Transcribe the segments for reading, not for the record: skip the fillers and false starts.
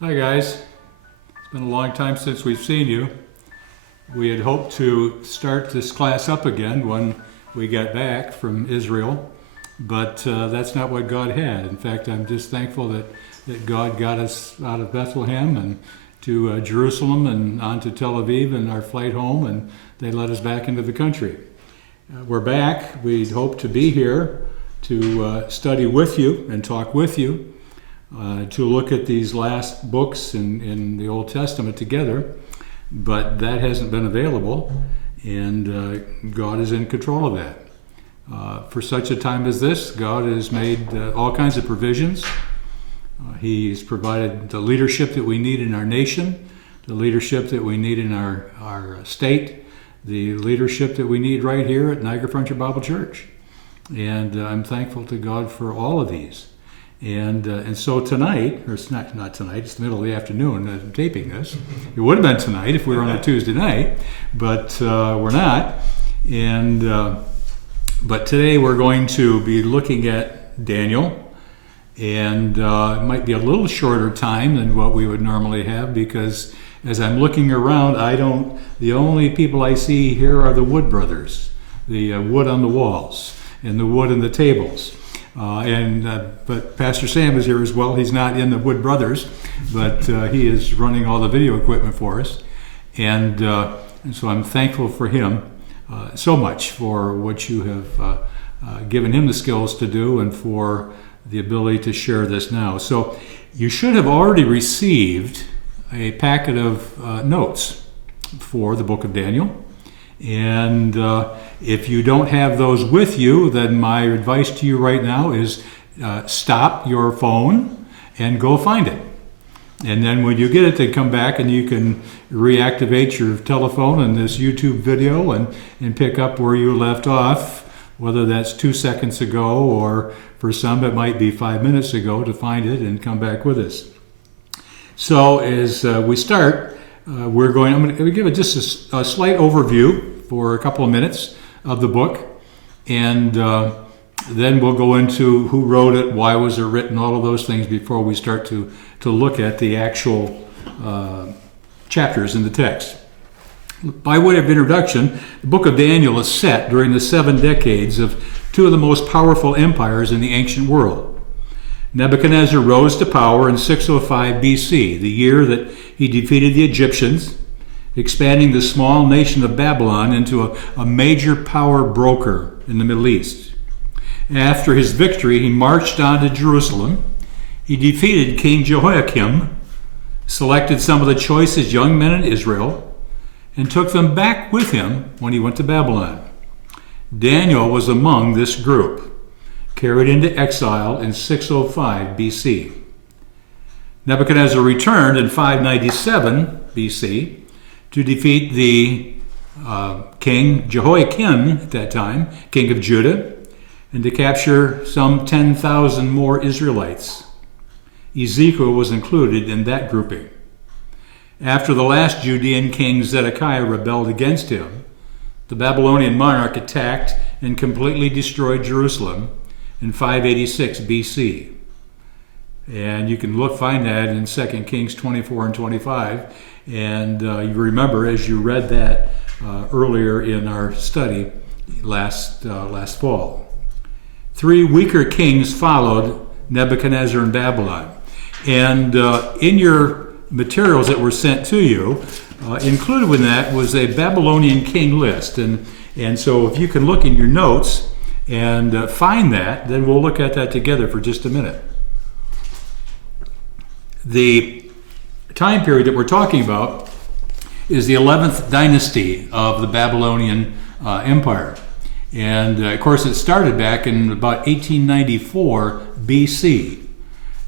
Hi guys, it's been a long time since we've seen you. We had hoped to start this class up again when we got back from Israel, but that's not what God had. In fact, I'm just thankful that God got us out of Bethlehem and to Jerusalem and on to Tel Aviv and our flight home, and they let us back into the country. We're back. We'd hoped to be here to study with you and talk with you. To look at these last books in the Old Testament together, but that hasn't been available, and God is in control of that. For such a time as this, God has made all kinds of provisions. He's provided the leadership that we need in our nation, the leadership that we need in our state, the leadership that we need right here at Niagara Bible Church. And I'm thankful to God for all of these. And so tonight, or it's not tonight, it's the middle of the afternoon as I'm taping this. It would have been tonight if we were on a Tuesday night, but we're not. But today we're going to be looking at Daniel, and it might be a little shorter time than what we would normally have, because as I'm looking around, the only people I see here are the Wood brothers, the wood on the walls and the wood on the tables. But Pastor Sam is here as well. He's not in the Wood Brothers, but he is running all the video equipment for us. And so I'm thankful for him so much for what you have given him the skills to do and for the ability to share this now. So you should have already received a packet of notes for the book of Daniel. And if you don't have those with you, then my advice to you right now is stop your phone and go find it. And then when you get it, then come back and you can reactivate your telephone and this YouTube video and pick up where you left off, whether that's 2 seconds ago or for some it might be 5 minutes ago, to find it and come back with us. So as we start, I'm going to give it just a slight overview for a couple of minutes of the book, and then we'll go into who wrote it, why was it written, all of those things before we start to look at the actual chapters in the text. By way of introduction, the book of Daniel is set during the 7 decades of two of the most powerful empires in the ancient world. Nebuchadnezzar rose to power in 605 BC, the year that he defeated the Egyptians, expanding the small nation of Babylon into a major power broker in the Middle East. After his victory, he marched on to Jerusalem. He defeated King Jehoiakim, selected some of the choicest young men in Israel, and took them back with him when he went to Babylon. Daniel was among this group, carried into exile in 605 BC. Nebuchadnezzar returned in 597 BC to defeat the King Jehoiakim at that time, king of Judah, and to capture some 10,000 more Israelites. Ezekiel was included in that grouping. After the last Judean king Zedekiah rebelled against him, the Babylonian monarch attacked and completely destroyed Jerusalem in 586 BC. And you can find that in 2 Kings 24 and 25. And you remember as you read that earlier in our study last fall. 3 weaker kings followed Nebuchadnezzar in Babylon. And in your materials that were sent to you, included with that was a Babylonian king list. And so if you can look in your notes and find that, then we'll look at that together for just a minute. The time period that we're talking about is the 11th dynasty of the Babylonian Empire. And of course it started back in about 1894 BC.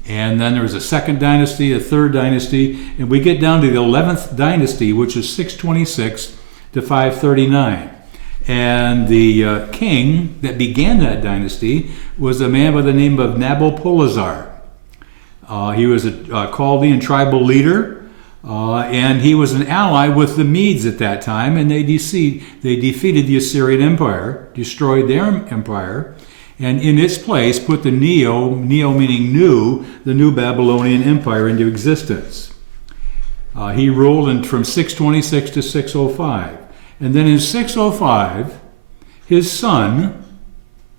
And then there was a second dynasty, a third dynasty, and we get down to the 11th dynasty, which is 626 to 539. And the king that began that dynasty was a man by the name of Nabopolassar. He was a Chaldean tribal leader, and he was an ally with the Medes at that time, and they defeated the Assyrian Empire, destroyed their empire, and in its place put the Neo meaning new, the new Babylonian Empire into existence. He ruled from 626 to 605. And then in 605, his son,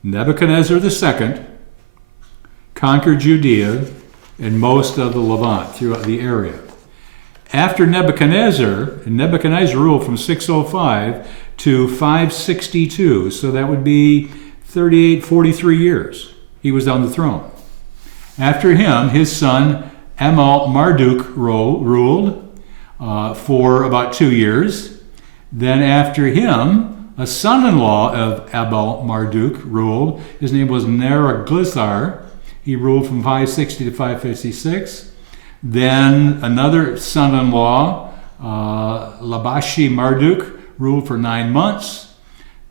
Nebuchadnezzar II, conquered Judea and most of the Levant throughout the area. After Nebuchadnezzar ruled from 605 to 562, so that would be 43 years. He was on the throne. After him, his son Marduk ruled for about 2 years. Then after him, a son-in-law of Marduk ruled. His name was Neriglissar. He ruled from 560 to 556. Then another son-in-law, Labashi Marduk, ruled for 9 months.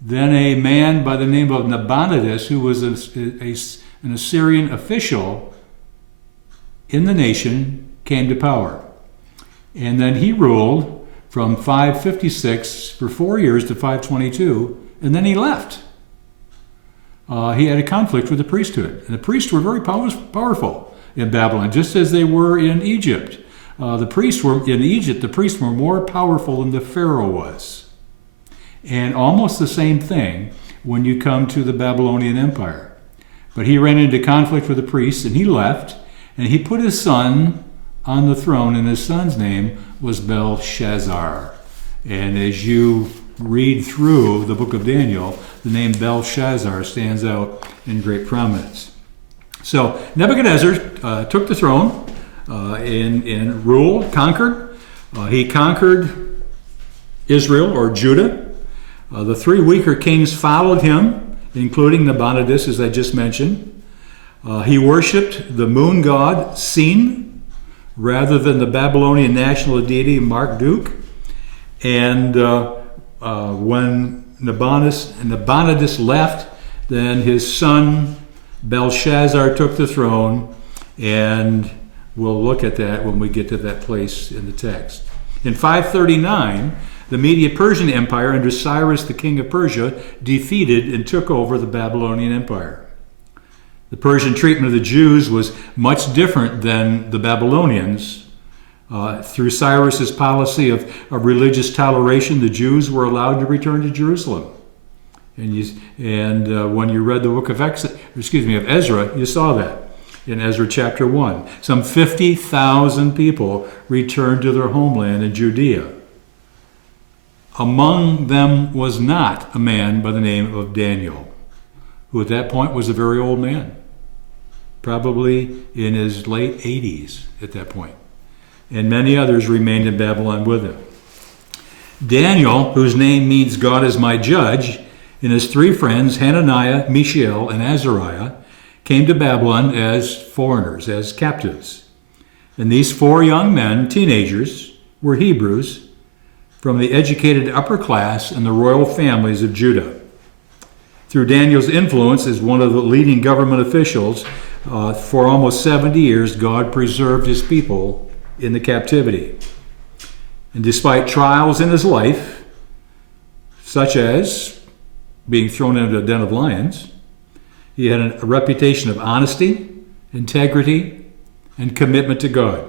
Then a man by the name of Nabonidus, who was an Assyrian official in the nation, came to power. And then he ruled from 556 for 4 years to 522, and then he left. He had a conflict with the priesthood. And the priests were very powerful in Babylon, just as they were in Egypt. In Egypt, the priests were more powerful than the Pharaoh was. And almost the same thing when you come to the Babylonian Empire. But he ran into conflict with the priests, and he left, and he put his son on the throne, and his son's name was Belshazzar. And as you read through the book of Daniel, the name Belshazzar stands out in great prominence. So Nebuchadnezzar took the throne and ruled, conquered. He conquered Israel, or Judah. The 3 weaker kings followed him, including Nabonidus, as I just mentioned. He worshipped the moon god Sin rather than the Babylonian national deity Marduk. And when Nabonidus left, then his son Belshazzar took the throne, and we'll look at that when we get to that place in the text. In 539, the Medo-Persian Empire under Cyrus, the king of Persia, defeated and took over the Babylonian Empire. The Persian treatment of the Jews was much different than the Babylonians. Through Cyrus's policy of religious toleration, the Jews were allowed to return to Jerusalem. And when you read the book of Ezra, you saw that in Ezra chapter 1. Some 50,000 people returned to their homeland in Judea. Among them was not a man by the name of Daniel, who at that point was a very old man, probably in his late 80s at that point. And many others remained in Babylon with him. Daniel, whose name means God is my judge, and his 3 friends, Hananiah, Mishael, and Azariah, came to Babylon as foreigners, as captives. And these 4 young men, teenagers, were Hebrews from the educated upper class and the royal families of Judah. Through Daniel's influence as one of the leading government officials, for almost 70 years, God preserved his people in the captivity. And despite trials in his life, such as being thrown into a den of lions, he had a reputation of honesty, integrity, and commitment to God.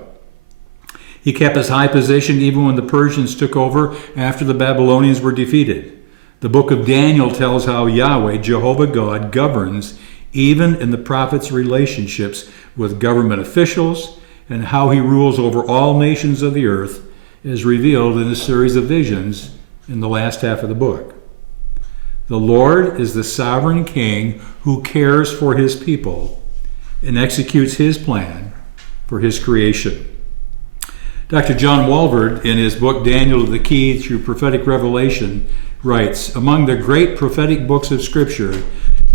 He kept his high position even when the Persians took over after the Babylonians were defeated. The book of Daniel tells how Yahweh, Jehovah God, governs even in the prophet's relationships with government officials, and how he rules over all nations of the earth, as revealed in a series of visions in the last half of the book. The Lord is the sovereign king who cares for his people and executes his plan for his creation. Dr. John Walvoord, in his book Daniel, the Key Through Prophetic Revelation, writes, among the great prophetic books of Scripture,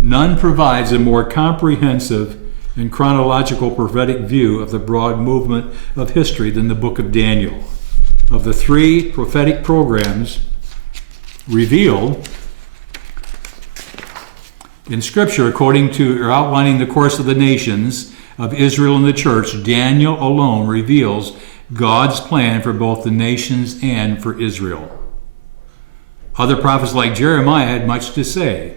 none provides a more comprehensive and chronological prophetic view of the broad movement of history than the book of Daniel. Of the 3 prophetic programs revealed in Scripture according to or outlining the course of the nations of Israel and the church, Daniel alone reveals God's plan for both the nations and for Israel. Other prophets like Jeremiah had much to say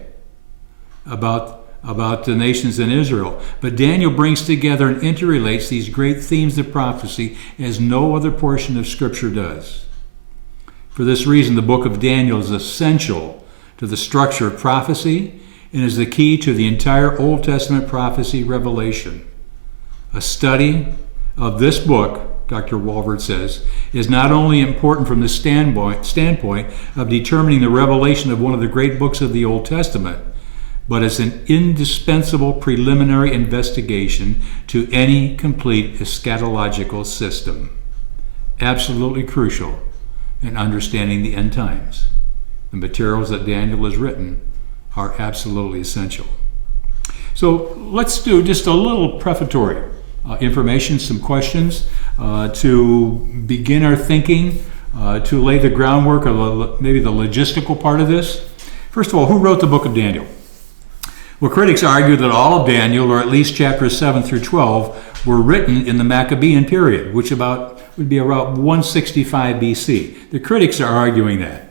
about about the nations in Israel. But Daniel brings together and interrelates these great themes of prophecy as no other portion of Scripture does. For this reason, the book of Daniel is essential to the structure of prophecy and is the key to the entire Old Testament prophecy revelation. A study of this book, Dr. Walvoord says, is not only important from the standpoint of determining the revelation of one of the great books of the Old Testament, but it's an indispensable preliminary investigation to any complete eschatological system. Absolutely crucial in understanding the end times. The materials that Daniel has written are absolutely essential. So let's do just a little prefatory information, some questions to begin our thinking, to lay the groundwork of maybe the logistical part of this. First of all, who wrote the book of Daniel? Well, critics argue that all of Daniel, or at least chapters 7 through 12, were written in the Maccabean period, which would be around 165 BC. The critics are arguing that.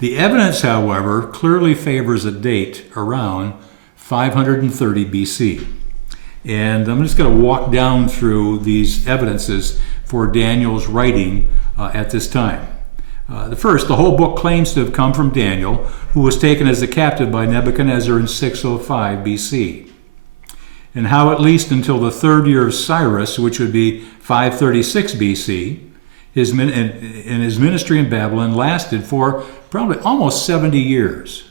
The evidence, however, clearly favors a date around 530 BC. And I'm just going to walk down through these evidences for Daniel's writing at this time. The whole book claims to have come from Daniel, who was taken as a captive by Nebuchadnezzar in 605 BC. And how at least until the third year of Cyrus, which would be 536 BC, his ministry in Babylon lasted for probably almost 70 years.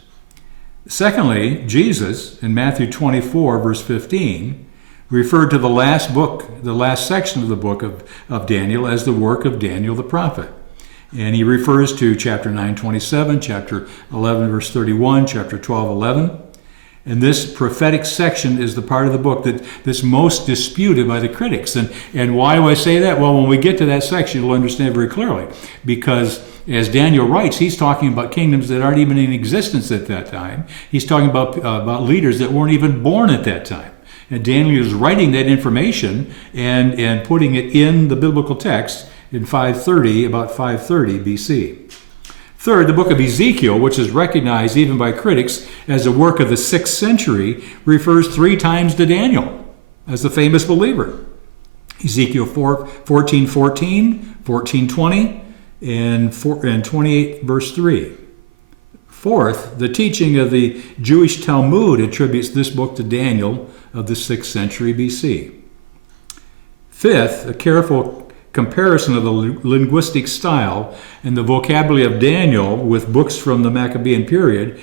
Secondly, Jesus, in Matthew 24, verse 15, referred to the last section of the book of Daniel as the work of Daniel the prophet. And he refers to chapter 9:27, chapter 11, verse 31, chapter 12:11. And this prophetic section is the part of the book that's most disputed by the critics. And why do I say that? Well, when we get to that section, you'll understand very clearly. Because as Daniel writes, he's talking about kingdoms that aren't even in existence at that time. He's talking about leaders that weren't even born at that time. And Daniel is writing that information and putting it in the biblical text in about 530 BC. Third, the book of Ezekiel, which is recognized even by critics as a work of the 6th century, refers 3 times to Daniel as the famous believer. Ezekiel 14:14, 14:20, and 28 verse 3. Fourth, the teaching of the Jewish Talmud attributes this book to Daniel of the 6th century BC. Fifth, a careful comparison of the linguistic style and the vocabulary of Daniel with books from the Maccabean period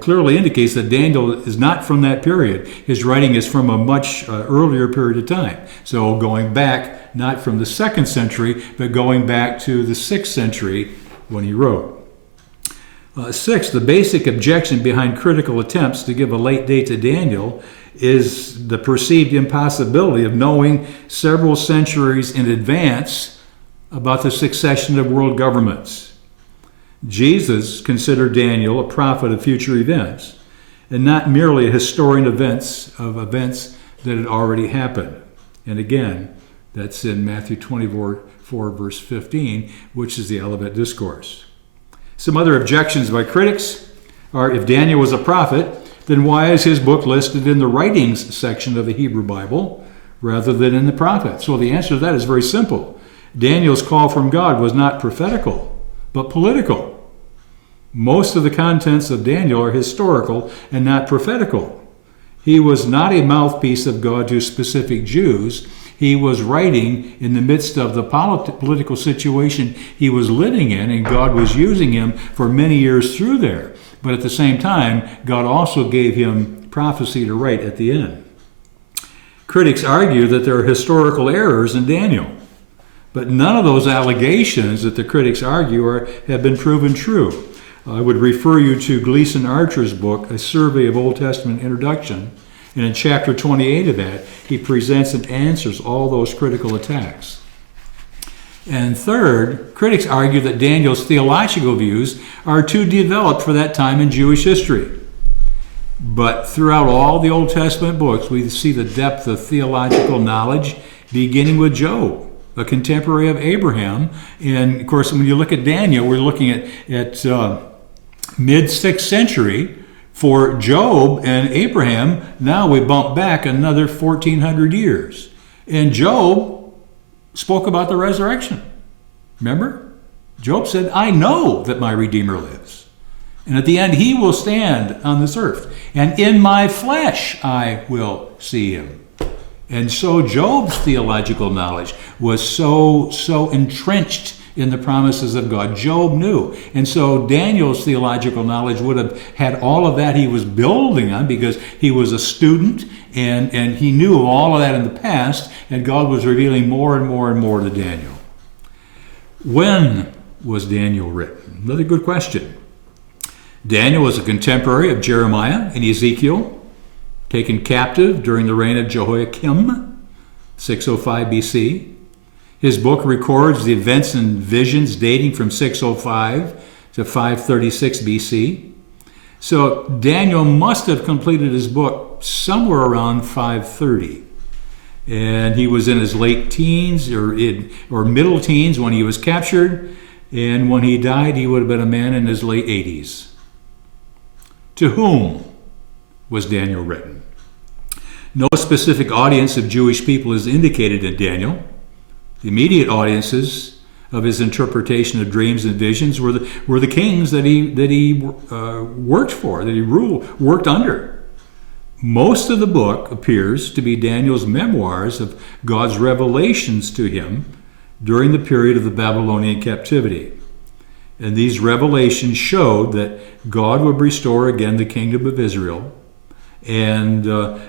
clearly indicates that Daniel is not from that period. His writing is from a much earlier period of time. So going back, not from the 2nd century, but going back to the 6th century when he wrote. Sixth, the basic objection behind critical attempts to give a late date to Daniel is the perceived impossibility of knowing several centuries in advance about the succession of world governments. Jesus considered Daniel a prophet of future events and not merely a historian of events that had already happened. And again, that's in Matthew 24, verse 15, which is the Olivet Discourse. Some other objections by critics are, if Daniel was a prophet, then why is his book listed in the writings section of the Hebrew Bible rather than in the prophets? Well, the answer to that is very simple. Daniel's call from God was not prophetical, but political. Most of the contents of Daniel are historical and not prophetical. He was not a mouthpiece of God to specific Jews. He was writing in the midst of the political situation he was living in, and God was using him for many years through there. But at the same time, God also gave him prophecy to write at the end. Critics argue that there are historical errors in Daniel, but none of those allegations that the critics argue have been proven true. I would refer you to Gleason Archer's book, A Survey of Old Testament Introduction, and in chapter 28 of that, he presents and answers all those critical attacks. And third, critics argue that Daniel's theological views are too developed for that time in Jewish history. But throughout all the Old Testament books, we see the depth of theological knowledge, beginning with Job, a contemporary of Abraham. And of course, when you look at Daniel, we're looking at mid-6th century For Job and Abraham, now we bump back another 1,400 years. And Job spoke about the resurrection. Remember? Job said, I know that my Redeemer lives. And at the end, he will stand on this earth. And in my flesh, I will see him. And so Job's theological knowledge was so entrenched in the promises of God. Job knew. And so Daniel's theological knowledge would have had all of that he was building on because he was a student and he knew all of that in the past, and God was revealing more and more and more to Daniel. When was Daniel written? Another good question. Daniel was a contemporary of Jeremiah and Ezekiel, taken captive during the reign of Jehoiakim, 605 BC. His book records the events and visions dating from 605 to 536 BC. So Daniel must have completed his book somewhere around 530. And he was in his late teens or middle teens when he was captured. And when he died, he would have been a man in his late 80s. To whom was Daniel written? No specific audience of Jewish people is indicated in Daniel. The immediate audiences of his interpretation of dreams and visions were the kings that he worked for, that he worked under. Most of the book appears to be Daniel's memoirs of God's revelations to him during the period of the Babylonian captivity. And these revelations showed that God would restore again the kingdom of Israel, and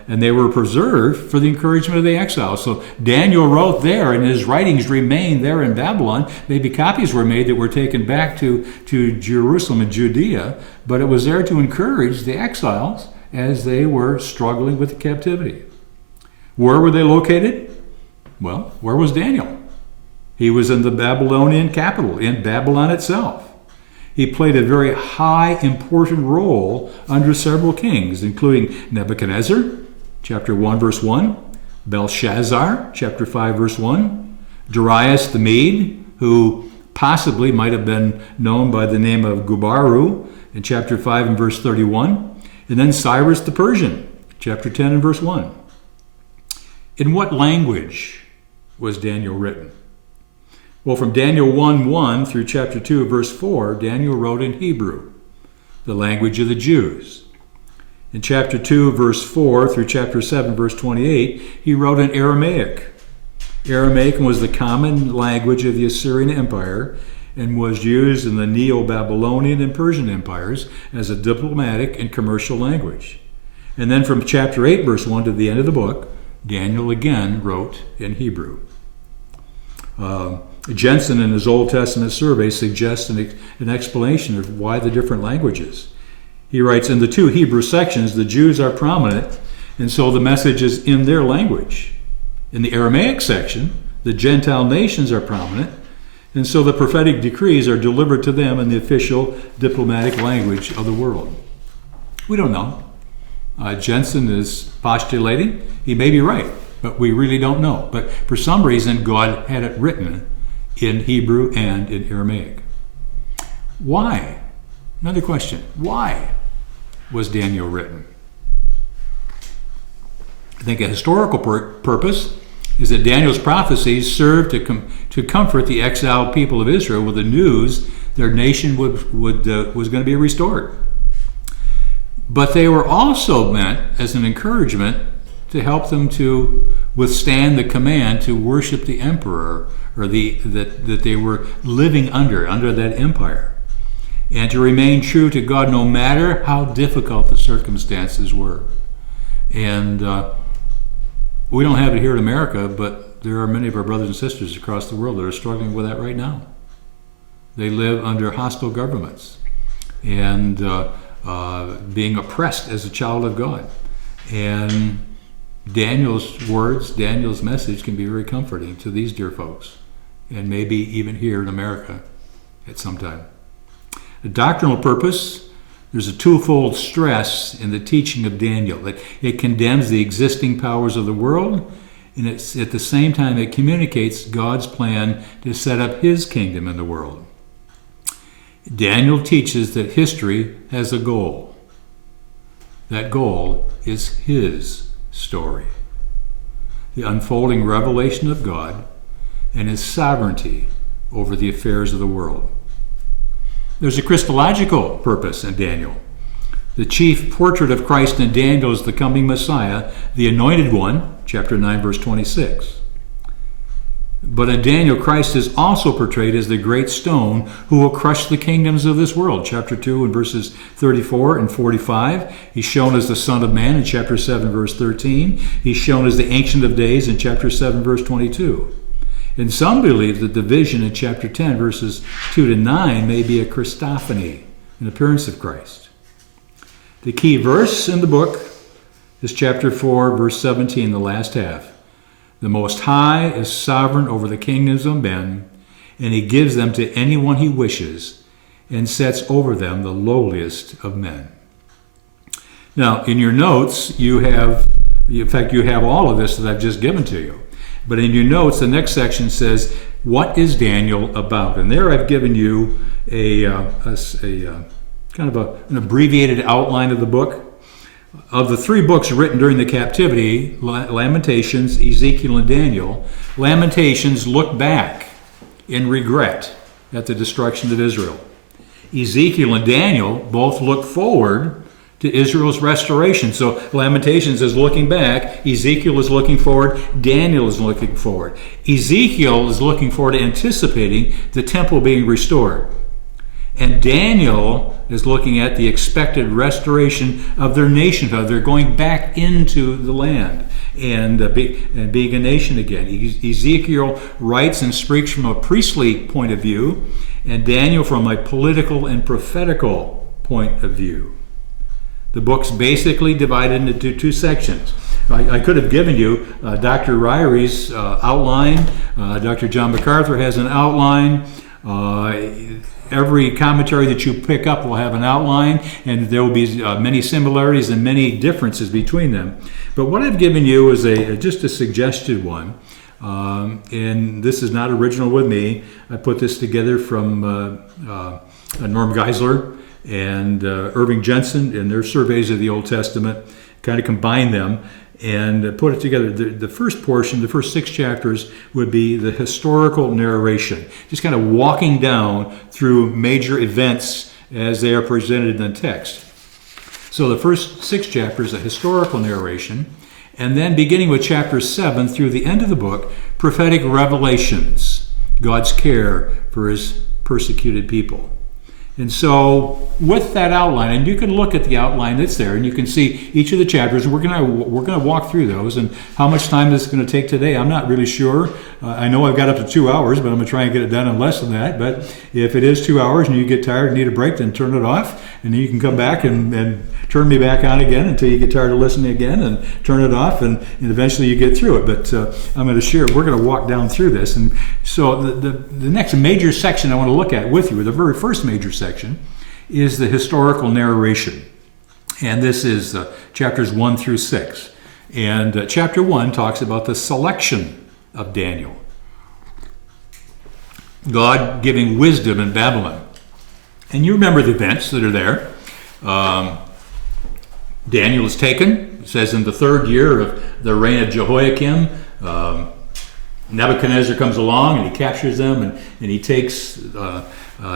they were preserved for the encouragement of the exiles. So Daniel wrote there, and his writings remain there in Babylon. Maybe copies were made that were taken back to Jerusalem and Judea, but it was there to encourage the exiles as they were struggling with the captivity. Where were they located? Well, where was Daniel? He was in the Babylonian capital, in Babylon itself. He played a very high, important role under several kings, including Nebuchadnezzar, chapter 1, verse 1, Belshazzar, chapter 5, verse 1, Darius the Mede, who possibly might have been known by the name of Gubaru, in chapter 5 and verse 31, and then Cyrus the Persian, chapter 10 and verse 1. In what language was Daniel written? Well, from Daniel 1:1 through chapter 2, verse 4, Daniel wrote in Hebrew, the language of the Jews. In chapter 2, verse 4 through chapter 7, verse 28, he wrote in Aramaic. Aramaic was the common language of the Assyrian Empire and was used in the Neo-Babylonian and Persian empires as a diplomatic and commercial language. And then from chapter 8, verse 1 to the end of the book, Daniel again wrote in Hebrew. Jensen, in his Old Testament survey, suggests an explanation of why the different languages. He writes, in the two Hebrew sections, the Jews are prominent, and so the message is in their language. In the Aramaic section, the Gentile nations are prominent, and so the prophetic decrees are delivered to them in the official diplomatic language of the world. We don't know. Jensen is postulating. He may be right, but we really don't know. But for some reason, God had it written in Hebrew and in Aramaic. Why? Another question. Why was Daniel written? I think a historical purpose is that Daniel's prophecies served to comfort the exiled people of Israel with the news their nation was going to be restored. But they were also meant as an encouragement to help them to withstand the command to worship the emperor, or that they were living under that empire, and to remain true to God no matter how difficult the circumstances were. And we don't have it here in America, but there are many of our brothers and sisters across the world that are struggling with that right now. They live under hostile governments and being oppressed as a child of God. And Daniel's words, Daniel's message can be very comforting to these dear folks, and maybe even here in America at some time. The doctrinal purpose, there's a twofold stress in the teaching of Daniel, that it condemns the existing powers of the world, and at the same time it communicates God's plan to set up his kingdom in the world. Daniel teaches that history has a goal. That goal is his story. The unfolding revelation of God and his sovereignty over the affairs of the world. There's a Christological purpose in Daniel. The chief portrait of Christ in Daniel is the coming Messiah, the Anointed One, chapter 9, verse 26. But in Daniel, Christ is also portrayed as the great stone who will crush the kingdoms of this world. Chapter 2 and verses 34 and 45. He's shown as the Son of Man in chapter 7, verse 13. He's shown as the Ancient of Days in chapter 7, verse 22. And some believe that the vision in chapter 10, verses 2 to 9 may be a Christophany, an appearance of Christ. The key verse in the book is chapter 4, verse 17, the last half. The Most High is sovereign over the kingdoms of men, and he gives them to anyone he wishes, and sets over them the lowliest of men. Now, in your notes, you have all of this that I've just given to you. But in your notes, the next section says, what is Daniel about? And there I've given you an abbreviated outline of the book. Of the three books written during the captivity, Lamentations, Ezekiel, and Daniel, Lamentations look back in regret at the destruction of Israel. Ezekiel and Daniel both look forward to Israel's restoration. So Lamentations is looking back, Ezekiel is looking forward, Daniel is looking forward. Ezekiel is looking forward to anticipating the temple being restored. And Daniel is looking at the expected restoration of their nationhood. They're going back into the land and being a nation again. Ezekiel writes and speaks from a priestly point of view, and Daniel from a political and prophetical point of view. The book's basically divided into two sections. I could have given you Dr. Ryrie's outline. Dr. John MacArthur has an outline. Every commentary that you pick up will have an outline, and there will be many similarities and many differences between them. But what I've given you is just a suggested one, and this is not original with me. I put this together from Norm Geisler and Irving Jensen in their surveys of the Old Testament, kind of combined them and put it together. The first portion, the first 6 chapters, would be the historical narration, just kind of walking down through major events as they are presented in the text. So the first 6 chapters, a historical narration, and then beginning with chapter 7 through the end of the book, prophetic revelations, God's care for his persecuted people. And so with that outline, and you can look at the outline that's there, and you can see each of the chapters. We're gonna walk through those, and how much time this is going to take today, I'm not really sure. I know I've got up to 2 hours, but I'm going to try and get it done in less than that. But if it is 2 hours and you get tired and need a break, then turn it off, and then you can come back and turn me back on again until you get tired of listening again, and turn it off, and eventually you get through it. But I'm going to share, we're going to walk down through this. And so the next major section I want to look at with you, the very first major section, is the historical narration. And this is chapters 1 through 6. And chapter 1 talks about the selection of Daniel. God giving wisdom in Babylon. And you remember the events that are there. Daniel is taken. It says in the 3rd year of the reign of Jehoiakim, Nebuchadnezzar comes along and he captures them, and he takes a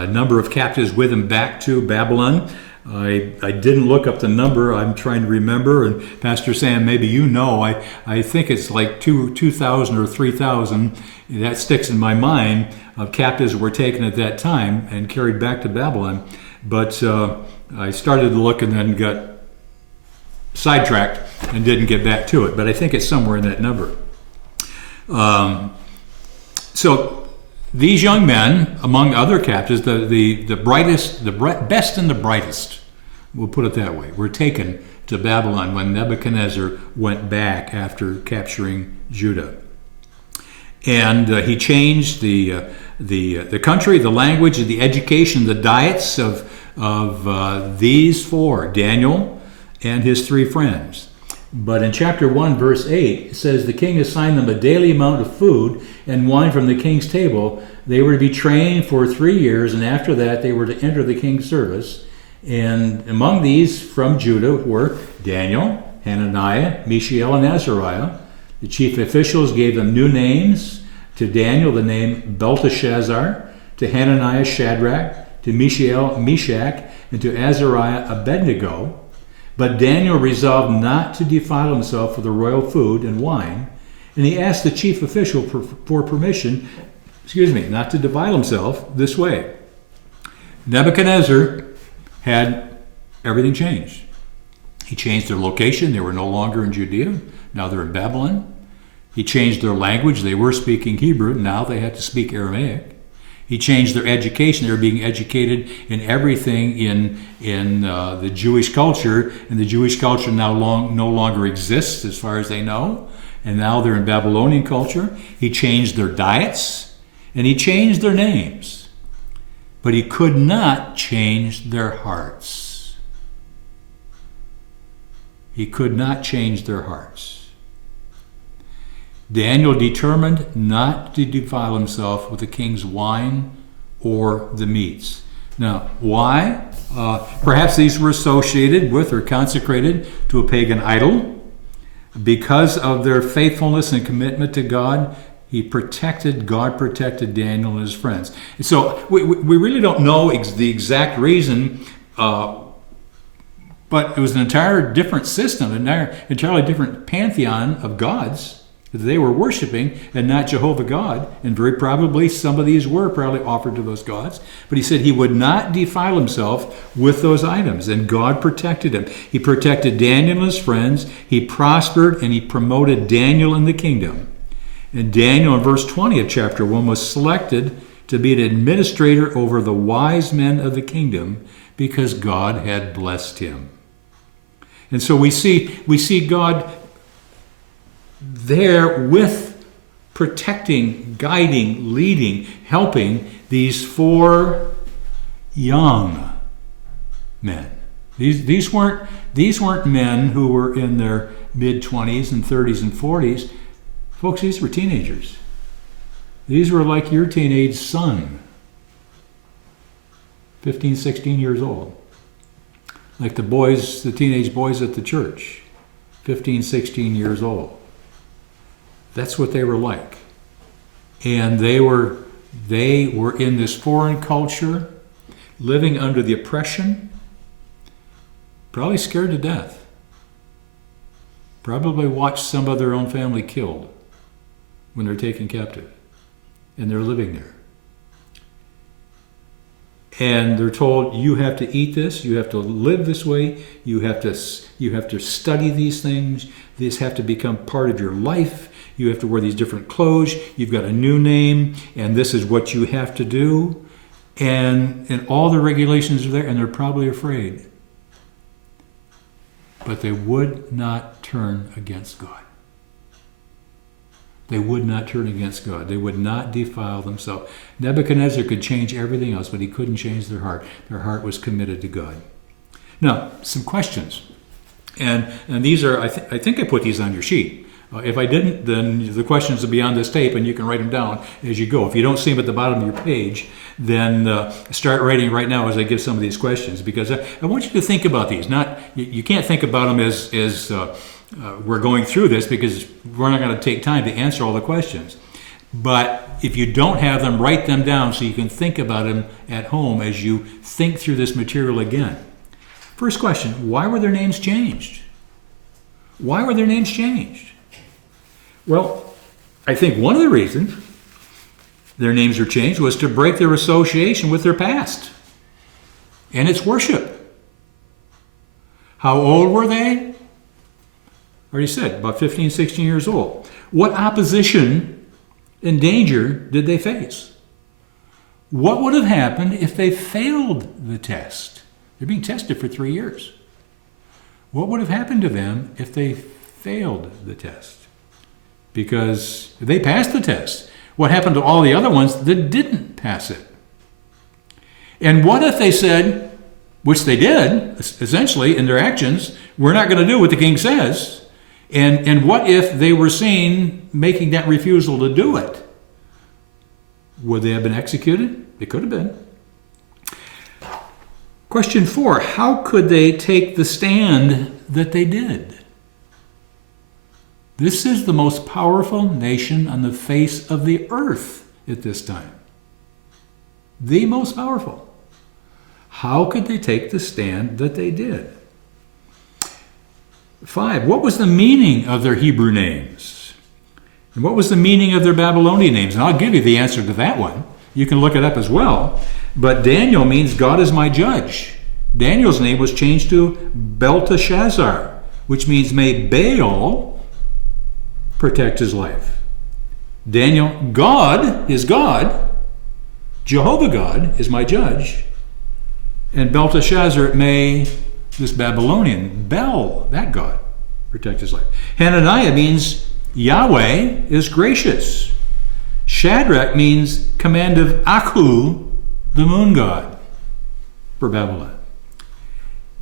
number of captives with him back to Babylon. I didn't look up the number. I'm trying to remember, and Pastor Sam, maybe you know. I think it's like 2,000 or 3,000. That sticks in my mind of captives that were taken at that time and carried back to Babylon. But I started to look and then got sidetracked and didn't get back to it. But I think it's somewhere in that number. So these young men, among other captives, the brightest, the best and the brightest, we'll put it that way, were taken to Babylon when Nebuchadnezzar went back after capturing Judah. And he changed the country, the language, the education, the diets of these 4, Daniel and his 3 friends. But in chapter 1, verse 8, it says, the king assigned them a daily amount of food and wine from the king's table. They were to be trained for 3 years, and after that they were to enter the king's service. And among these from Judah were Daniel, Hananiah, Mishael, and Azariah. The chief officials gave them new names. To Daniel, the name Belteshazzar. To Hananiah, Shadrach. To Mishael, Meshach. And to Azariah, Abednego. But Daniel resolved not to defile himself with the royal food and wine. And he asked the chief official for permission, not to defile himself this way. Nebuchadnezzar had everything changed. He changed their location. They were no longer in Judea. Now they're in Babylon. He changed their language. They were speaking Hebrew. Now they had to speak Aramaic. He changed their education. They were being educated in everything in the Jewish culture. And the Jewish culture now no longer exists as far as they know. And now they're in Babylonian culture. He changed their diets. And he changed their names. But he could not change their hearts. He could not change their hearts. Daniel determined not to defile himself with the king's wine or the meats. Now, why? Perhaps these were associated with or consecrated to a pagan idol. Because of their faithfulness and commitment to God, God protected Daniel and his friends. So we really don't know the exact reason, but it was an entirely different system, an entirely different pantheon of gods that they were worshiping, and not Jehovah God. And very probably some of these were probably offered to those gods. But he said he would not defile himself with those items, and God protected him. He protected Daniel and his friends. He prospered, and he promoted Daniel in the kingdom. And Daniel, in verse 20 of chapter 1, was selected to be an administrator over the wise men of the kingdom because God had blessed him. And so we see God there with protecting, guiding, leading, helping these four young men. These weren't men who were in their mid-20s and 30s and 40s. Folks, these were teenagers. These were like your teenage son, 15, 16 years old. Like the teenage boys at the church, 15, 16 years old. That's what they were like. And they were in this foreign culture, living under the oppression, probably scared to death. Probably watched some of their own family killed when they're taken captive, and they're living there. And they're told, you have to eat this, you have to live this way, you have to study these things, these have to become part of your life, you have to wear these different clothes, you've got a new name, and this is what you have to do. And all the regulations are there, and they're probably afraid. But they would not turn against God. They would not turn against God. They would not defile themselves. Nebuchadnezzar could change everything else, but he couldn't change their heart. Their heart was committed to God. Now, some questions. And these are, I think I put these on your sheet. If I didn't, then the questions will be on this tape, and you can write them down as you go. If you don't see them at the bottom of your page, then start writing right now as I give some of these questions, because I want you to think about these. You can't think about them as we're going through this, because we're not going to take time to answer all the questions. But if you don't have them, write them down so you can think about them at home as you think through this material again. First question, why were their names changed? Why were their names changed? Well, I think one of the reasons their names were changed was to break their association with their past and its worship. How old were they? I already said, about 15, 16 years old. What opposition and danger did they face? What would have happened if they failed the test? They're being tested for 3 years. What would have happened to them if they failed the test? Because they passed the test. What happened to all the other ones that didn't pass it? And what if they said, which they did, essentially, in their actions, we're not going to do what the king says. And what if they were seen making that refusal to do it? Would they have been executed? They could have been. Question 4, how could they take the stand that they did? This is the most powerful nation on the face of the earth at this time. The most powerful. How could they take the stand that they did? 5, what was the meaning of their Hebrew names? And what was the meaning of their Babylonian names? And I'll give you the answer to that one. You can look it up as well. But Daniel means God is my judge. Daniel's name was changed to Belteshazzar, which means may Baal protect his life. Daniel, God is God. Jehovah God is my judge. And Belteshazzar, may this Babylonian, Bel, that God, protect his life. Hananiah means Yahweh is gracious. Shadrach means command of Aku, the moon god, for Babylon.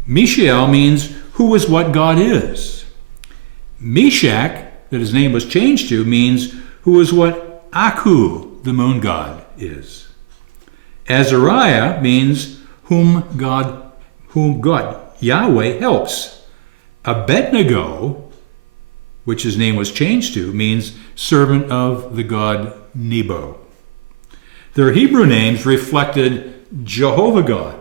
Mishael means who is what God is. Meshach, that his name was changed to, means who is what Aku, the moon god, is. Azariah means whom God, Yahweh, helps. Abednego, which his name was changed to, means servant of the god Nebo. Their Hebrew names reflected Jehovah God.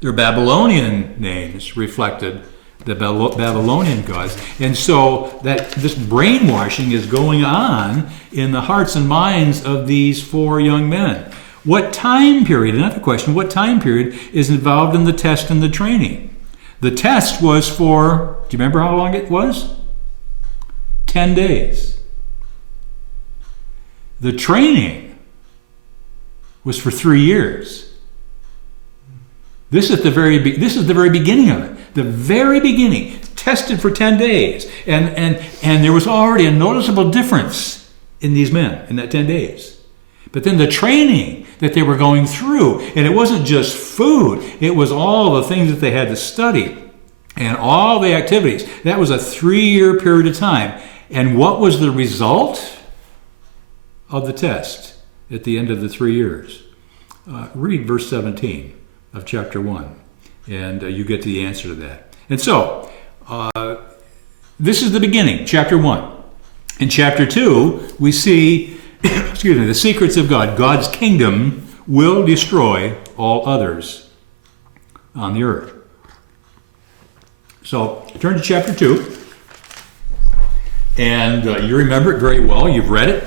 Their Babylonian names reflected the Babylonian gods. And so that this brainwashing is going on in the hearts and minds of these 4 young men. What time period, another question, what time period is involved in the test and the training? The test was for, do you remember how long it was? 10 days. The training was for 3 years. This is the very beginning of it. The very beginning. Tested for 10 days. And there was already a noticeable difference in these men in that 10 days. But then the training that they were going through, and it wasn't just food, it was all the things that they had to study and all the activities. That was a 3-year period of time. And what was the result of the test at the end of the 3 years? Read verse 17 of chapter 1, and you get the answer to that. And so, this is the beginning, chapter 1. In chapter 2, we see the secrets of God. God's kingdom will destroy all others on the earth. So, turn to chapter 2. And you remember it very well. You've read it.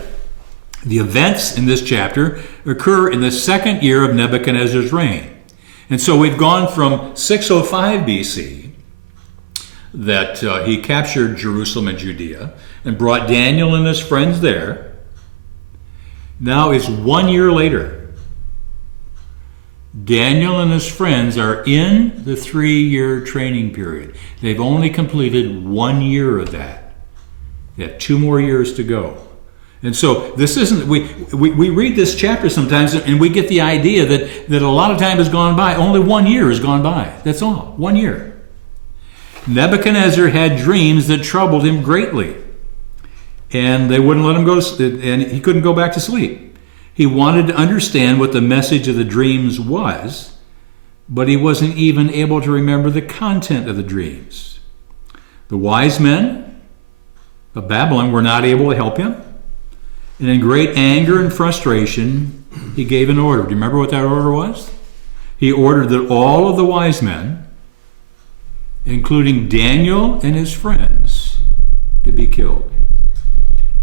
The events in this chapter occur in the 2nd year of Nebuchadnezzar's reign. And so we've gone from 605 BC, that he captured Jerusalem and Judea and brought Daniel and his friends there. Now it's 1 year later. Daniel and his friends are in the 3-year training period. They've only completed 1 year of that. They have 2 more years to go. And so this isn't, we read this chapter sometimes and we get the idea that a lot of time has gone by. Only 1 year has gone by. That's all. 1 year. Nebuchadnezzar had dreams that troubled him greatly. And they wouldn't let him go, and he couldn't go back to sleep. He wanted to understand what the message of the dreams was, but he wasn't even able to remember the content of the dreams. The wise men of Babylon were not able to help him. And in great anger and frustration, he gave an order. Do you remember what that order was? He ordered that all of the wise men, including Daniel and his friends, to be killed.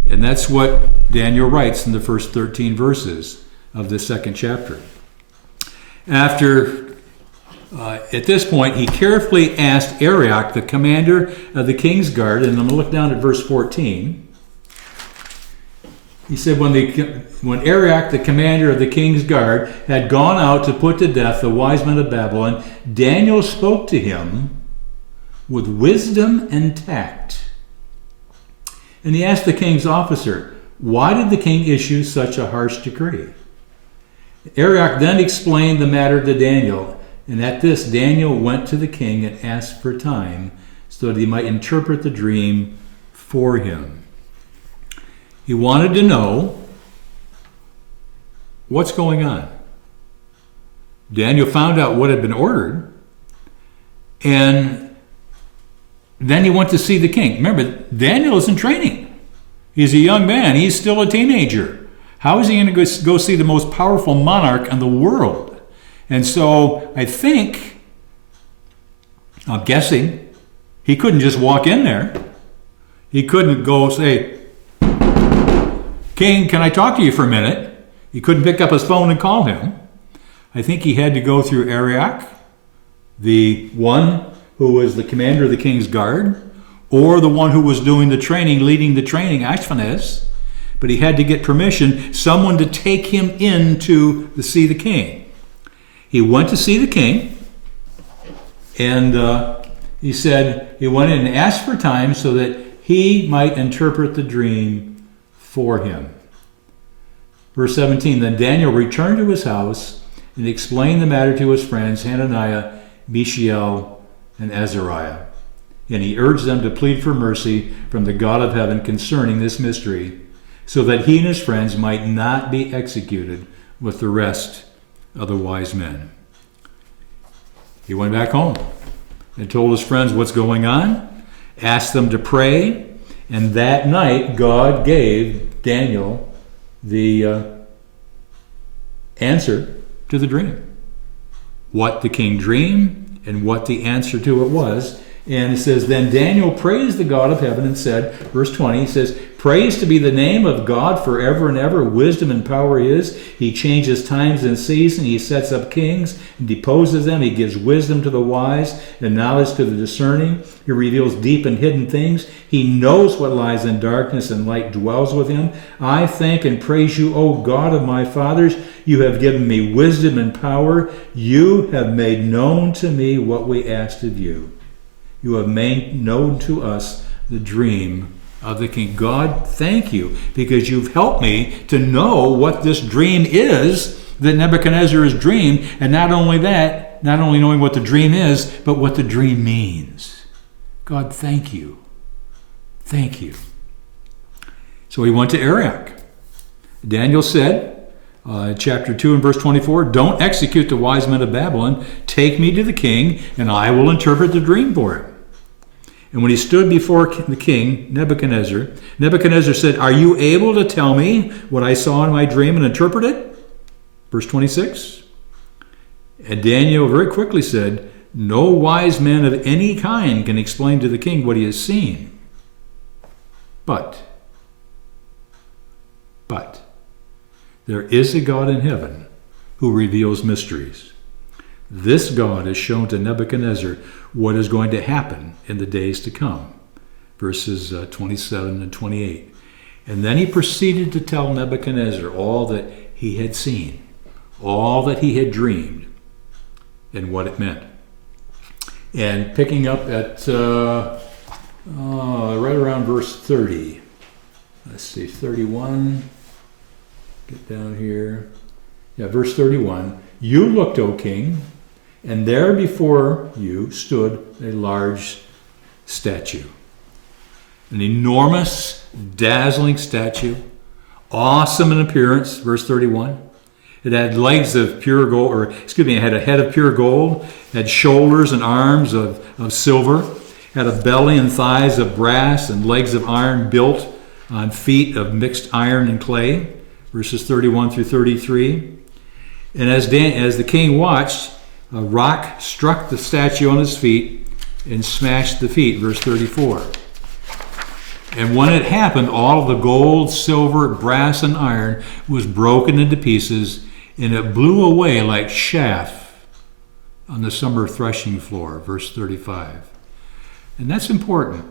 And that's what Daniel writes in the first 13 verses of the 2nd chapter. At this point, he carefully asked Arioch, the commander of the king's guard, and I'm going to look down at verse 14. He said, when Arioch, the commander of the king's guard, had gone out to put to death the wise men of Babylon, Daniel spoke to him with wisdom and tact. And he asked the king's officer, why did the king issue such a harsh decree? Arioch then explained the matter to Daniel, and at this Daniel went to the king and asked for time so that he might interpret the dream for him. He wanted to know what's going on. Daniel found out what had been ordered, and then he went to see the king. Remember, Daniel is in training. He's a young man. He's still a teenager. How is he going to go see the most powerful monarch in the world? And so I think, I'm guessing, he couldn't just walk in there. He couldn't go say, King, can I talk to you for a minute? He couldn't pick up his phone and call him. I think he had to go through Arioch, the one who was the commander of the king's guard, or the one who was doing the training, leading the training, Ashpenaz. But he had to get permission, someone to take him in to see the king. He went to see the king, and he said he went in and asked for time so that he might interpret the dream for him. Verse 17, then Daniel returned to his house and explained the matter to his friends, Hananiah, Mishael, and Azariah. And he urged them to plead for mercy from the God of heaven concerning this mystery, so that he and his friends might not be executed with the rest of the wise men. He went back home and told his friends what's going on, asked them to pray, and that night God gave Daniel the answer to the dream. What the king dreamed and what the answer to it was. And it says, then Daniel praised the God of heaven and said, verse 20, he says, praise to be the name of God forever and ever. Wisdom and power is. He changes times and seasons. He sets up kings and deposes them. He gives wisdom to the wise and knowledge to the discerning. He reveals deep and hidden things. He knows what lies in darkness, and light dwells with him. I thank and praise you, O God of my fathers. You have given me wisdom and power. You have made known to me what we asked of you. You have made known to us the dream of the king. God, thank you, because you've helped me to know what this dream is that Nebuchadnezzar has dreamed. And not only that, not only knowing what the dream is, but what the dream means. God, thank you. Thank you. So he went to Arioch. Daniel said, chapter 2 and verse 24, don't execute the wise men of Babylon. Take me to the king, and I will interpret the dream for him. And when he stood before the king, Nebuchadnezzar said, are you able to tell me what I saw in my dream and interpret it? Verse 26. And Daniel very quickly said, no wise man of any kind can explain to the king what he has seen. But there is a God in heaven who reveals mysteries. This God has shown to Nebuchadnezzar what is going to happen in the days to come. Verses 27 and 28. And then he proceeded to tell Nebuchadnezzar all that he had seen, all that he had dreamed, and what it meant. And picking up at right around verse 30. Let's see, 31. Get down here. Yeah, verse 31. You looked, O king, and there before you stood a large statue. An enormous, dazzling statue, awesome in appearance, verse 31. It had legs of pure gold, it had a head of pure gold, had shoulders and arms of silver, had a belly and thighs of brass and legs of iron built on feet of mixed iron and clay, verses 31 through 33. And as the king watched, a rock struck the statue on his feet and smashed the feet, verse 34. And when it happened, all of the gold, silver, brass, and iron was broken into pieces, and it blew away like chaff on the summer threshing floor, verse 35. And that's important,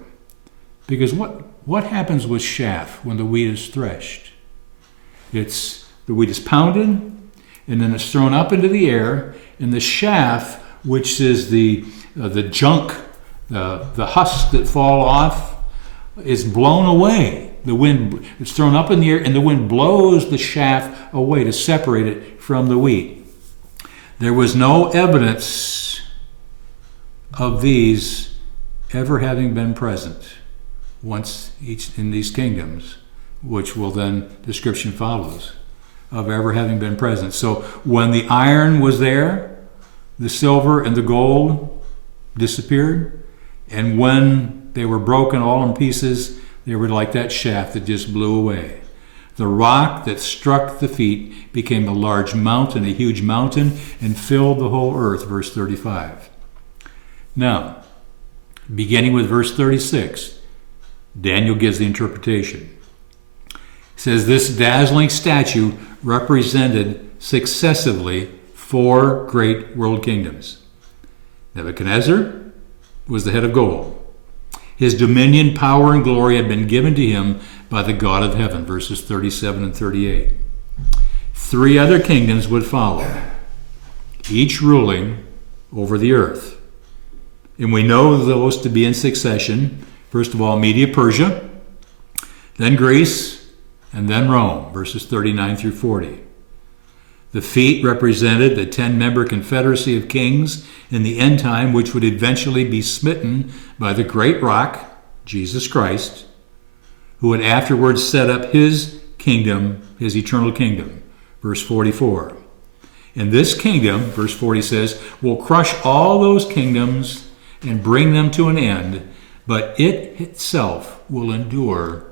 because what happens with chaff when the wheat is threshed? The wheat is pounded, and then it's thrown up into the air, and the chaff, which is the junk, the husks that fall off, is blown away. The wind, it's thrown up in the air, and the wind blows the chaff away to separate it from the wheat. There was no evidence of these ever having been present once each in these kingdoms, which will then, description follows, of ever having been present. So when the iron was there, the silver and the gold disappeared. And when they were broken all in pieces, they were like that shaft that just blew away. The rock that struck the feet became a large mountain, a huge mountain, and filled the whole earth, verse 35. Now, beginning with verse 36, Daniel gives the interpretation. He says, this dazzling statue represented successively 4 great world kingdoms. Nebuchadnezzar was the head of gold. His dominion, power, and glory had been given to him by the God of heaven, verses 37 and 38. 3 other kingdoms would follow, each ruling over the earth. And we know those to be in succession. First of all, Media-Persia, then Greece, and then Rome, verses 39 through 40. The feet represented the 10-member confederacy of kings in the end time, which would eventually be smitten by the great rock, Jesus Christ, who would afterwards set up his kingdom, his eternal kingdom. Verse 44. And this kingdom, verse 40 says, will crush all those kingdoms and bring them to an end, but it itself will endure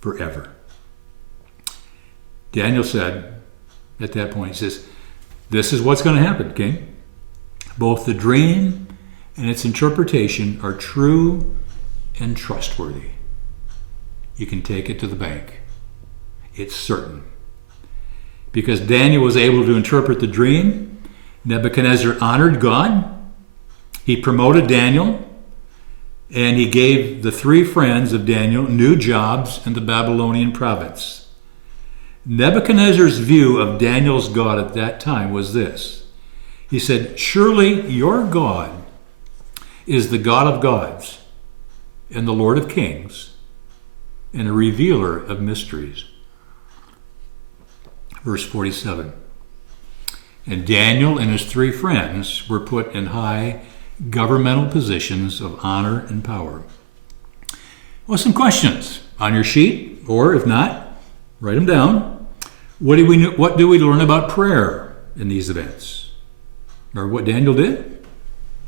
forever. Daniel said at that point, he says, this is what's going to happen, king. Both the dream and its interpretation are true and trustworthy. You can take it to the bank. It's certain. Because Daniel was able to interpret the dream, Nebuchadnezzar honored God. He promoted Daniel, and he gave the 3 friends of Daniel new jobs in the Babylonian province. Nebuchadnezzar's view of Daniel's God at that time was this. He said, surely your God is the God of gods and the Lord of kings and a revealer of mysteries. Verse 47. And Daniel and his 3 friends were put in high governmental positions of honor and power. Well, some questions on your sheet, or if not, write them down. What do we learn about prayer in these events? Or what Daniel did?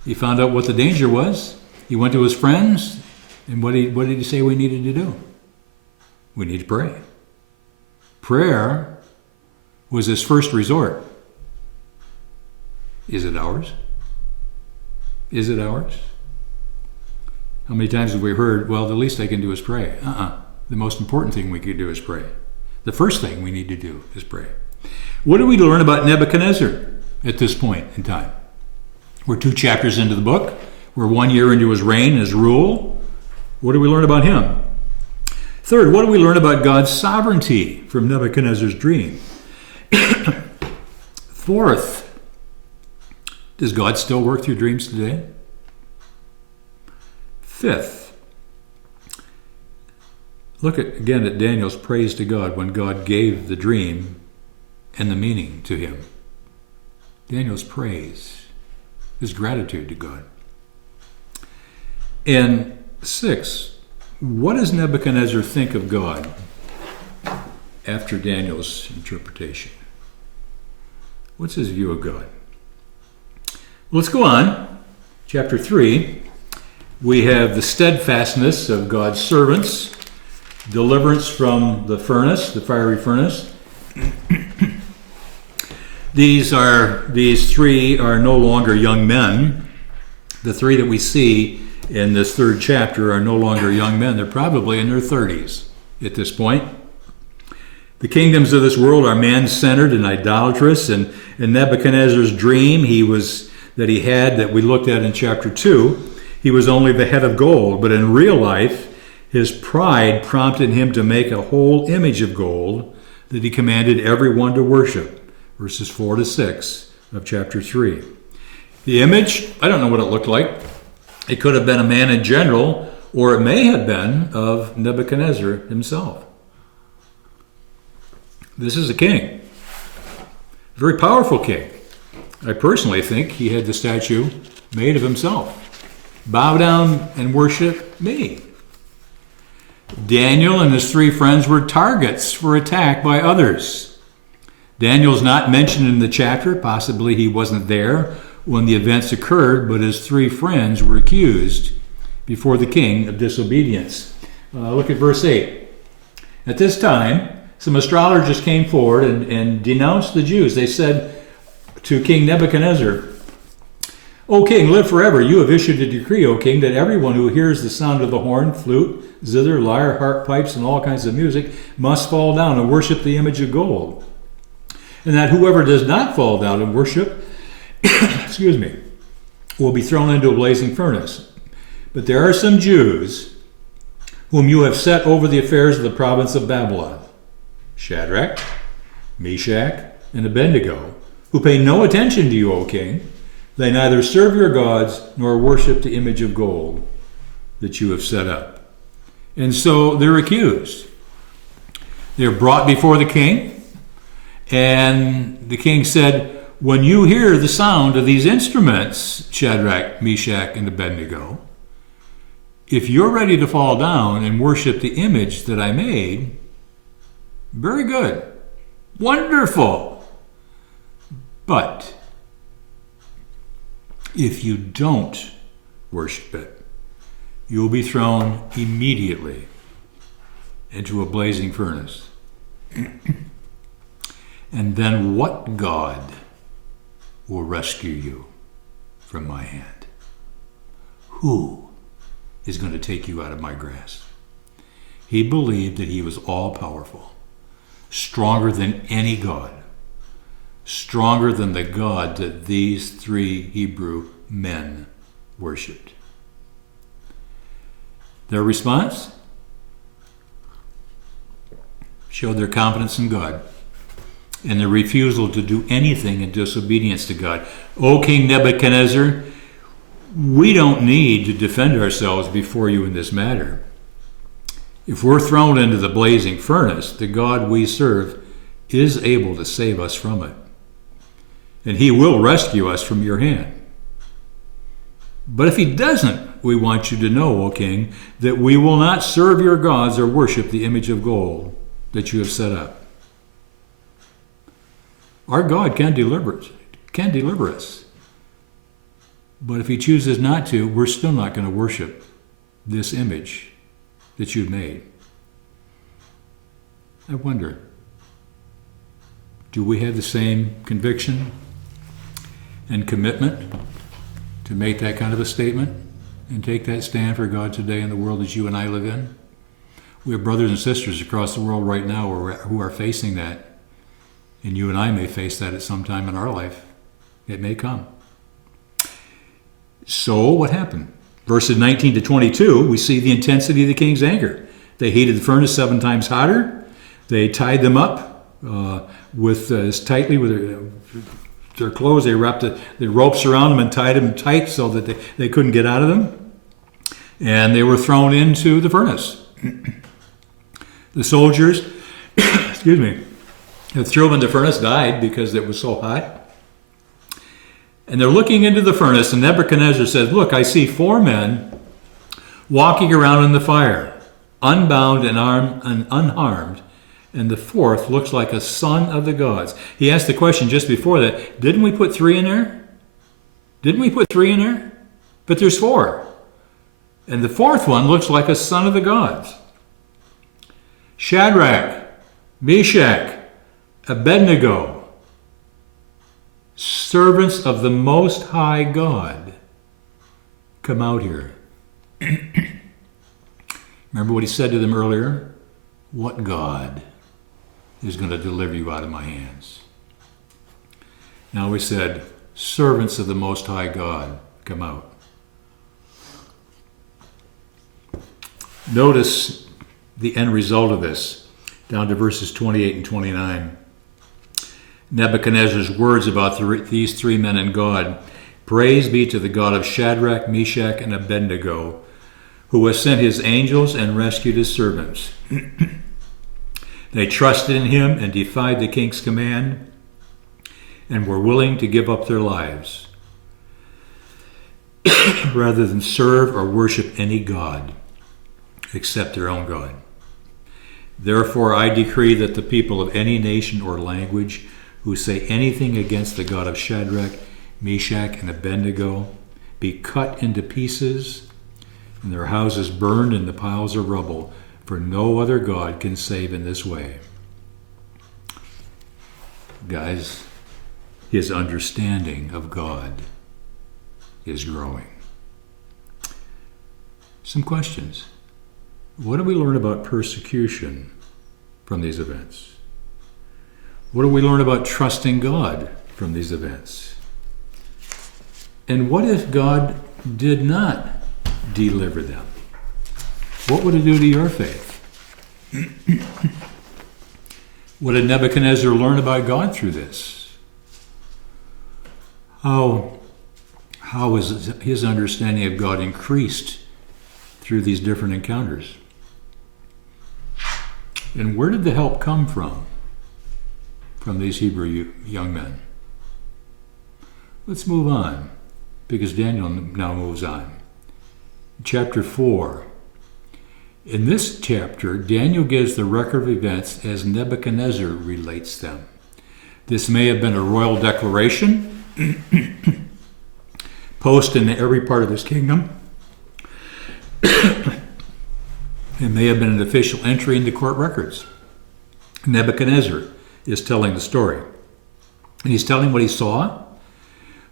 He found out what the danger was. He went to his friends, and what did he say we needed to do? We need to pray. Prayer was his first resort. Is it ours? Is it ours? How many times have we heard, well, the least I can do is pray? The most important thing we can do is pray. The first thing we need to do is pray. What do we learn about Nebuchadnezzar at this point in time? We're 2 chapters into the book. We're 1 year into his reign, his rule. What do we learn about him? Third, what do we learn about God's sovereignty from Nebuchadnezzar's dream? Fourth, does God still work through dreams today? Fifth, look again at Daniel's praise to God when God gave the dream and the meaning to him. Daniel's praise, his gratitude to God. And 6, what does Nebuchadnezzar think of God after Daniel's interpretation? What's his view of God? Let's go on. Chapter 3, we have the steadfastness of God's servants, deliverance from the furnace, the fiery furnace. These 3 are no longer young men. The 3 that we see in this 3rd chapter are no longer young men. They're probably in their 30s at this point. The kingdoms of this world are man-centered and idolatrous, and in Nebuchadnezzar's dream that we looked at in chapter 2, he was only the head of gold, but in real life, his pride prompted him to make a whole image of gold that he commanded everyone to worship, verses 4 to 6 of chapter 3. The image, I don't know what it looked like. It could have been a man in general, or it may have been of Nebuchadnezzar himself. This is a king, a very powerful king. I personally think he had the statue made of himself. Bow down and worship me. Daniel and his 3 friends were targets for attack by others. Daniel's not mentioned in the chapter. Possibly he wasn't there, when the events occurred, but his three friends were accused before the king of disobedience. Look at verse 8. At this time, some astrologers came forward and denounced the Jews. They said to King Nebuchadnezzar, O king, live forever. You have issued a decree, O king, that everyone who hears the sound of the horn, flute, zither, lyre, harp, pipes, and all kinds of music must fall down and worship the image of gold. And that whoever does not fall down and worship, will be thrown into a blazing furnace. But there are some Jews whom you have set over the affairs of the province of Babylon, Shadrach, Meshach, and Abednego, who pay no attention to you, O king. They neither serve your gods nor worship the image of gold that you have set up. And so they're accused. They're brought before the king, and the king said, when you hear the sound of these instruments, Shadrach, Meshach, and Abednego, if you're ready to fall down and worship the image that I made, very good, wonderful. But if you don't worship it, you will be thrown immediately into a blazing furnace. And then what God will rescue you from my hand? Who is going to take you out of my grasp? He believed that he was all-powerful, stronger than any god, stronger than the God that these three Hebrew men worshipped. Their response showed their confidence in God and their refusal to do anything in disobedience to God. O King Nebuchadnezzar, we don't need to defend ourselves before you in this matter. If we're thrown into the blazing furnace, the God we serve is able to save us from it. And he will rescue us from your hand. But if he doesn't, we want you to know, O king, that we will not serve your gods or worship the image of gold that you have set up. Our God can deliver us. But if he chooses not to, we're still not going to worship this image that you've made. I wonder, do we have the same conviction and commitment to make that kind of a statement and take that stand for God today in the world that you and I live in? We have brothers and sisters across the world right now who are facing that. And you and I may face that at some time in our life. It may come. So what happened? Verses 19 to 22, we see the intensity of the king's anger. They heated the furnace 7 times hotter. They tied them up as tightly with their clothes. They wrapped the ropes around them and tied them tight so that they couldn't get out of them. And they were thrown into the furnace. The soldiers, that threw them in the furnace died because it was so hot. And they're looking into the furnace, and Nebuchadnezzar says, look, I see 4 men walking around in the fire, unbound and unharmed, and the 4th looks like a son of the gods. He asked the question just before that, didn't we put 3 in there? But there's 4. And the 4th one looks like a son of the gods. Shadrach, Meshach, Abednego, servants of the Most High God, come out here. Remember what he said to them earlier? What God is going to deliver you out of my hands? Now he said, servants of the Most High God, come out. Notice the end result of this, down to verses 28 and 29. Nebuchadnezzar's words about these 3 men and God. Praise be to the God of Shadrach, Meshach, and Abednego, who has sent his angels and rescued his servants. They trusted in him and defied the king's command and were willing to give up their lives rather than serve or worship any god except their own God. Therefore, I decree that the people of any nation or language who say anything against the God of Shadrach, Meshach, and Abednego be cut into pieces, and their houses burned into piles of rubble, for no other God can save in this way. Guys, his understanding of God is growing. Some questions. What do we learn about persecution from these events? What do we learn about trusting God from these events? And what if God did not deliver them? What would it do to your faith? What did Nebuchadnezzar learn about God through this? How is his understanding of God increased through these different encounters? And where did the help come from these Hebrew young men? Let's move on, because Daniel now moves on. Chapter 4. In this chapter, Daniel gives the record of events as Nebuchadnezzar relates them. This may have been a royal declaration, posted in every part of his kingdom. It may have been an official entry into court records. Nebuchadnezzar is telling the story. And he's telling what he saw,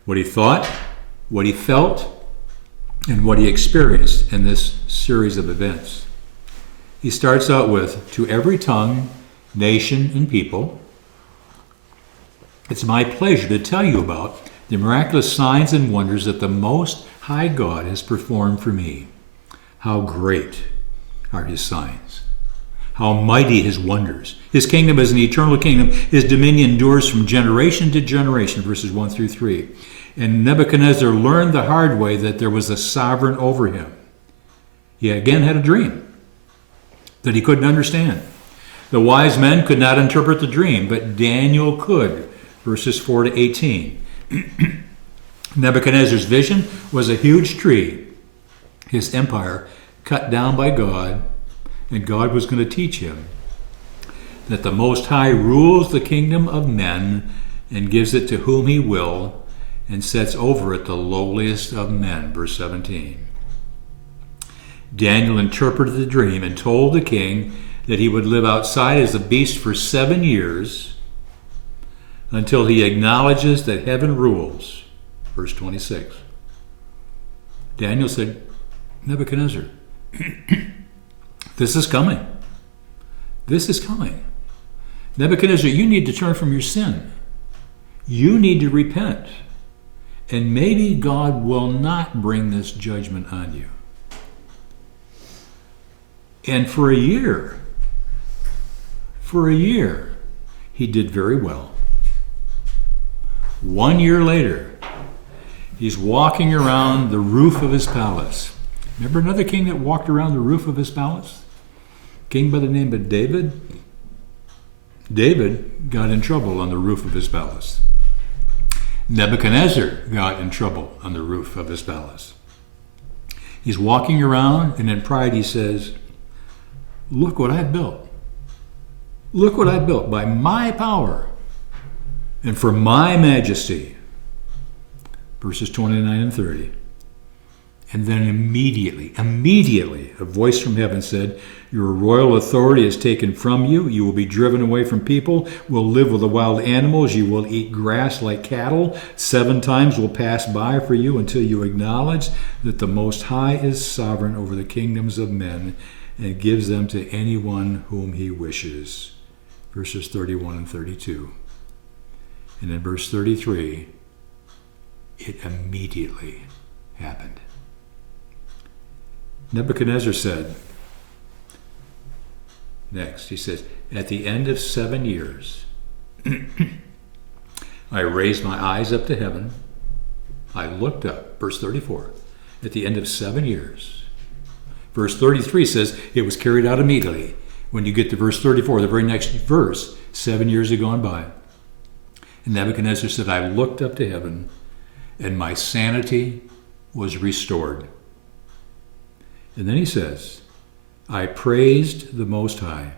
what he thought, what he felt, and what he experienced in this series of events. He starts out with, to every tongue, nation, and people, it's my pleasure to tell you about the miraculous signs and wonders that the Most High God has performed for me. How great are his signs. How mighty his wonders. His kingdom is an eternal kingdom. His dominion endures from generation to generation, verses 1 through 3. And Nebuchadnezzar learned the hard way that there was a sovereign over him. He again had a dream that he couldn't understand. The wise men could not interpret the dream, but Daniel could, verses 4 to 18. Nebuchadnezzar's vision was a huge tree, his empire cut down by God, and God was going to teach him that the Most High rules the kingdom of men and gives it to whom he will, and sets over it the lowliest of men, verse 17. Daniel interpreted the dream and told the king that he would live outside as a beast for 7 years until he acknowledges that heaven rules, verse 26. Daniel said, Nebuchadnezzar, this is coming. This is coming. Nebuchadnezzar, you need to turn from your sin. You need to repent. And maybe God will not bring this judgment on you. And for a year, he did very well. 1 year later, he's walking around the roof of his palace. Remember another king that walked around the roof of his palace? King by the name of David? David got in trouble on the roof of his palace. Nebuchadnezzar got in trouble on the roof of his palace. He's walking around, and in pride he says, look what I've built. Look what I built by my power and for my majesty. Verses 29 and 30. And then immediately, a voice from heaven said, your royal authority is taken from you. You will be driven away from people, will live with the wild animals. You will eat grass like cattle. 7 times will pass by for you until you acknowledge that the Most High is sovereign over the kingdoms of men and gives them to anyone whom he wishes. Verses 31 and 32. And in verse 33, it immediately happened. Nebuchadnezzar said, next, he says, at the end of 7 years, I raised my eyes up to heaven. I looked up, verse 34, at the end of 7 years. Verse 33 says it was carried out immediately. When you get to verse 34, the very next verse, 7 years had gone by. And Nebuchadnezzar said, I looked up to heaven, and my sanity was restored. And then he says, I praised the Most High.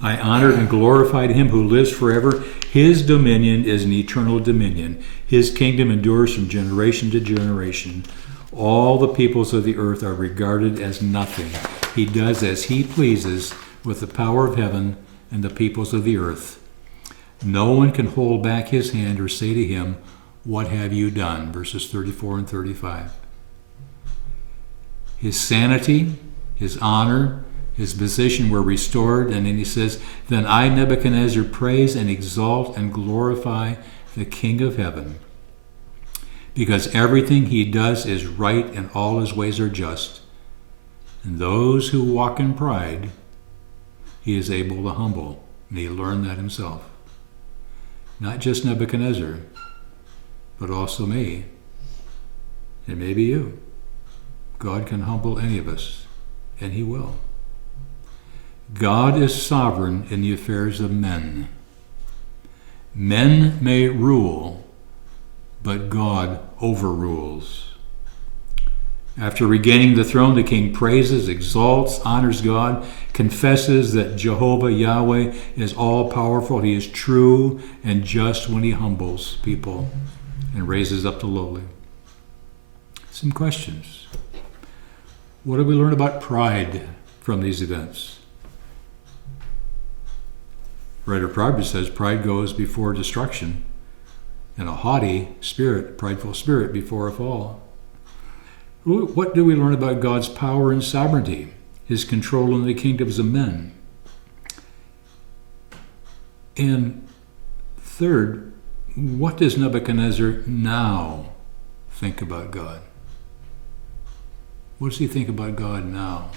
I honored and glorified him who lives forever. His dominion is an eternal dominion. His kingdom endures from generation to generation. All the peoples of the earth are regarded as nothing. He does as he pleases with the power of heaven and the peoples of the earth. No one can hold back his hand or say to him, "What have you done?" Verses 34 and 35. His sanity, his honor, his position were restored, and then he says, "Then I, Nebuchadnezzar, praise and exalt and glorify the King of heaven, because everything he does is right and all his ways are just. And those who walk in pride, he is able to humble." And he learned that himself. Not just Nebuchadnezzar, but also me, and maybe you. God can humble any of us, and he will. God is sovereign in the affairs of men. Men may rule, but God overrules. After regaining the throne, the king praises, exalts, honors God, confesses that Jehovah Yahweh is all-powerful. He is true and just when he humbles people and raises up the lowly. Some questions. What do we learn about pride from these events? The writer of Proverbs says, pride goes before destruction, and a haughty spirit, prideful spirit, before a fall. What do we learn about God's power and sovereignty, his control in the kingdoms of men? And third, what does Nebuchadnezzar now think about God? What does he think about God now?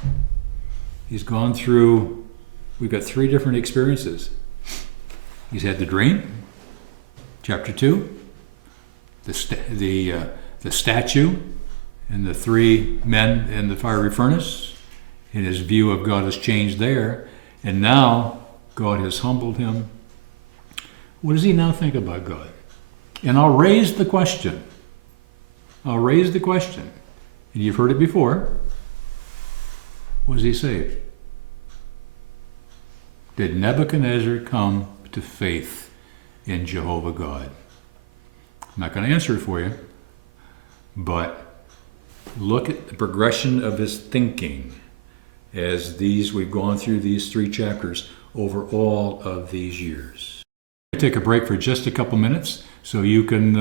He's gone through, we've got 3 different experiences. He's had the dream, chapter 2, the statue, and the 3 men in the fiery furnace, and his view of God has changed there. And now God has humbled him. What does he now think about God? And I'll raise the question. And you've heard it before. Was he saved? Did Nebuchadnezzar come to faith in Jehovah God? I'm not going to answer it for you, but look at the progression of his thinking as we've gone through these 3 chapters over all of these years. Take a break for just a couple minutes so you can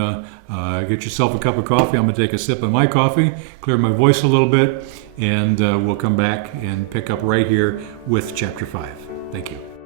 get yourself a cup of coffee. I'm going to take a sip of my coffee, clear my voice a little bit, and we'll come back and pick up right here with chapter 5. Thank you.